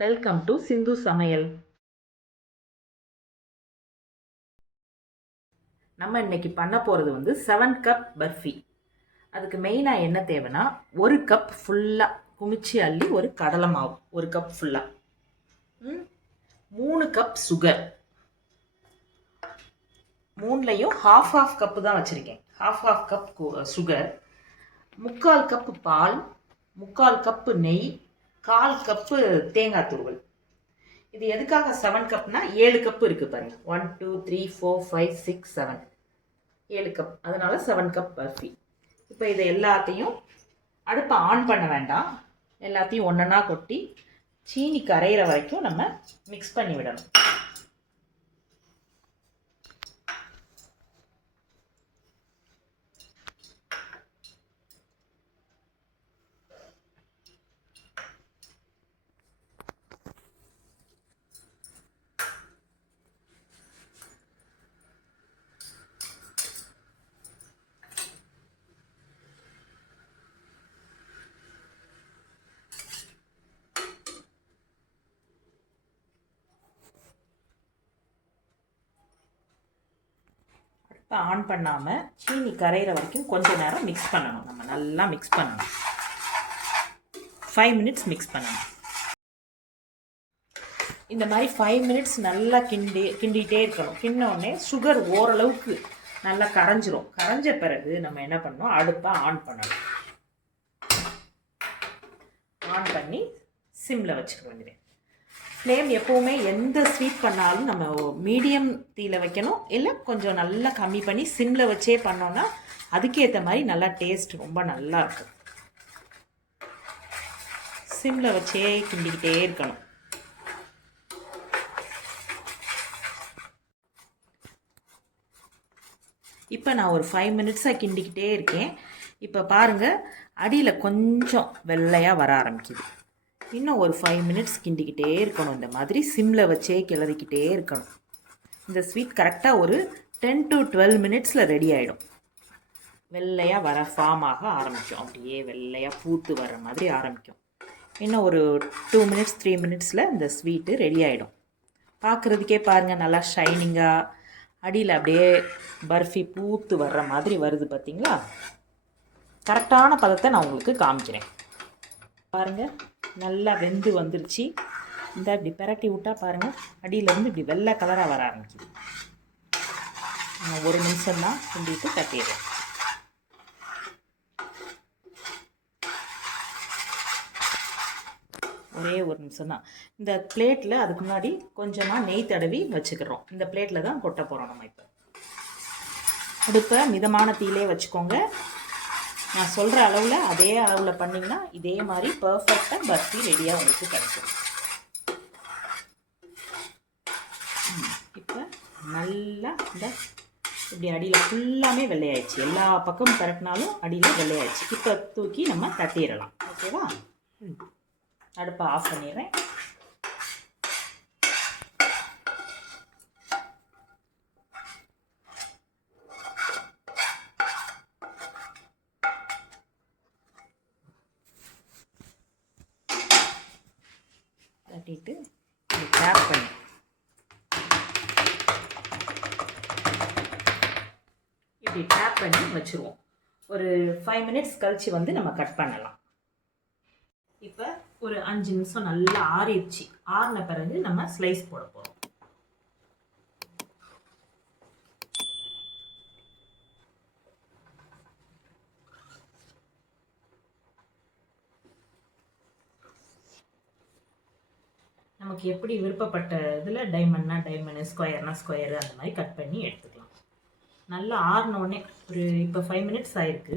Welcome to சிந்து சமையல் நம்ம இன்னைக்கு பண்ண போகிறது வந்து செவன் கப் பர்ஃபி. அதுக்கு மெயினாக என்ன தேவைன்னா ஒரு கப் ஃபுல்லாக குமிச்சு அள்ளி ஒரு கடலை மாவு. ஒரு கப் ஃபுல்லாக மூணு கப் சுகர் மூணுலையும் ஹாஃப் ஹாஃப் கப்பு தான் வச்சுருக்கேன். ஹாஃப் ஹாஃப் கப் சுகர் முக்கால் கப்பு பால். முக்கால் கப்பு நெய். கால் கப்பு தேங்காய் துருவல். இது எதுக்காக செவன் கப்னா ஏழு கப்பு இருக்குது பாருங்க. One two three four five six seven ஏழு கப். அதனால் செவன் கப் பர்ஃபி இப்போ இதை எல்லாத்தையும் அடுப்பை ஆன் பண்ண வேண்டாம். எல்லாத்தையும் ஒன்றா கொட்டி சீனி கரையிற வரைக்கும் நம்ம மிக்ஸ் பண்ணி விடணும். இப்போ ஆன் பண்ணாமல் சீனி கரையிற வரைக்கும் கொஞ்ச நேரம் மிக்ஸ் பண்ணணும். நம்ம நல்லா மிக்ஸ் பண்ணணும். ஃபைவ் மினிட்ஸ் மிக்ஸ் பண்ணணும். இந்த மாதிரி ஃபைவ் மினிட்ஸ் நல்லா கிண்டி கிண்டிகிட்டே இருக்கணும். கிண்ண சுகர் ஓரளவுக்கு நல்லா கரைஞ்சிரும். கரைஞ்ச பிறகு நம்ம என்ன பண்ணணும்? அடுப்பை ஆன் பண்ணணும். ஆன் பண்ணி சிம்மில் வச்சுக்க வேண்டியது. ஃப்ளேம் எப்போவுமே எந்த ஸ்வீட் பண்ணாலும் நம்ம மீடியம் தீயில் வைக்கணும். இல்லை கொஞ்சம் நல்லா கம்மி பண்ணி சிம்மில் வச்சே பண்ணோன்னா அதுக்கேற்ற மாதிரி நல்லா டேஸ்ட் ரொம்ப நல்லா இருக்கும். சிம்மில் வச்சே கிண்டிக்கிட்டே இருக்கணும். இப்போ நான் ஒரு ஃபைவ் மினிட்ஸாக கிண்டிக்கிட்டே இருக்கேன். இப்போ பாருங்கள் அடியில் கொஞ்சம் வெள்ளையாக வர ஆரம்பிக்குது. இன்னும் ஒரு ஃபைவ் மினிட்ஸ் கிண்டிக்கிட்டே இருக்கணும். இந்த மாதிரி சிம்மில் வச்சே கிளறிக்கிட்டே இருக்கணும். இந்த ஸ்வீட் கரெக்டாக ஒரு டென் டு டுவெல் மினிட்ஸில் ரெடி ஆகிடும் வெள்ளையாக வர ஃபார்ம் ஆக ஆரம்பிக்கும். அப்படியே வெள்ளையாக பூத்து வர மாதிரி ஆரம்பிக்கும். இன்னும் ஒரு டூ மினிட்ஸ் த்ரீ மினிட்ஸில் இந்த ஸ்வீட்டு ரெடி ஆகிடும் பார்க்குறதுக்கே பாருங்கள் நல்லா ஷைனிங்காக அடியில் அப்படியே பர்ஃபி பூத்து வர்ற மாதிரி வருது பார்த்தீங்களா கரெக்டான பதத்தை நான் உங்களுக்கு காமிக்கிறேன். பாருங்கள் நல்லா வெந்து வந்துருச்சு. இந்த இப்படி பெரட்டி விட்டால் பாருங்கள் அடியிலேருந்து இப்படி வெள்ளை கலராக வர ஆரம்பிக்குது ஒரு நிமிஷம் தான் கிண்டிட்டு கட்டிடுறேன் ஒரே ஒரு நிமிஷம் தான். இந்த பிளேட்டில் அதுக்கு முன்னாடி கொஞ்சமாக நெய் தடவி வச்சுக்கிறோம். இந்த பிளேட்டில் தான் கொட்ட போகிறோம் நம்ம இப்போ. அடுப்பை மிதமான தீயிலே வச்சுக்கோங்க. நான் சொல்கிற அளவில் அதே அளவில் பண்ணிங்கன்னா இதே மாதிரி பர்ஃபெக்டாக பர்ஃபி ரெடியாக உங்களுக்கு கிடைக்கும். இப்போ நல்லா இந்த இப்படி அடியில் ஃபுல்லாமே வெள்ளையாயிடுச்சு. எல்லா பக்கமும் திரட்டினாலும் அடியில் வெள்ளையாயிடுச்சு. இப்போ தூக்கி நம்ம தட்டிடலாம். ஓகேவா? ம். அடுப்பை ஆஃப் பண்ணிடுறேன். கட்டிட்டு டேப் பண்ணி. இப்படி டேப் பண்ணி வச்சுருவோம். ஒரு ஃபைவ் மினிட்ஸ் கழித்து வந்து நம்ம கட் பண்ணலாம். இப்போ ஒரு அஞ்சு நிமிஷம் நல்லா ஆறிடுச்சு. ஆறின பிறகு நம்ம ஸ்லைஸ் போட போகிறோம் நமக்கு எப்படி விருப்பப்பட்ட இதில் டைமண்ட்னா டைமண்டு ஸ்கொயர்னா ஸ்கொயரு அந்த மாதிரி கட் பண்ணி எடுத்துக்கலாம். நல்லா ஆறினோடனே ஒரு இப்போ ஃபைவ் மினிட்ஸ் ஆயிருக்கு.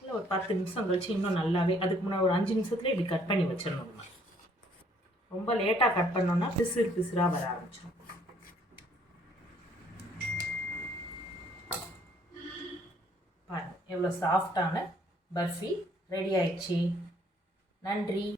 இல்லை ஒரு பத்து நிமிஷம் கழிச்சு இன்னும் நல்லாவே அதுக்கு முன்னாடி ஒரு அஞ்சு நிமிஷத்துல இப்படி கட் பண்ணி வச்சிடணும் நம்ம. ரொம்ப லேட்டாக கட் பண்ணோன்னா பிசுறு பிசுறாக வர ஆரம்பிச்சிடும் பாருங்கள் எவ்வளோ சாஃப்டான பர்ஃபி ரெடி ஆயிடுச்சு. நன்றி.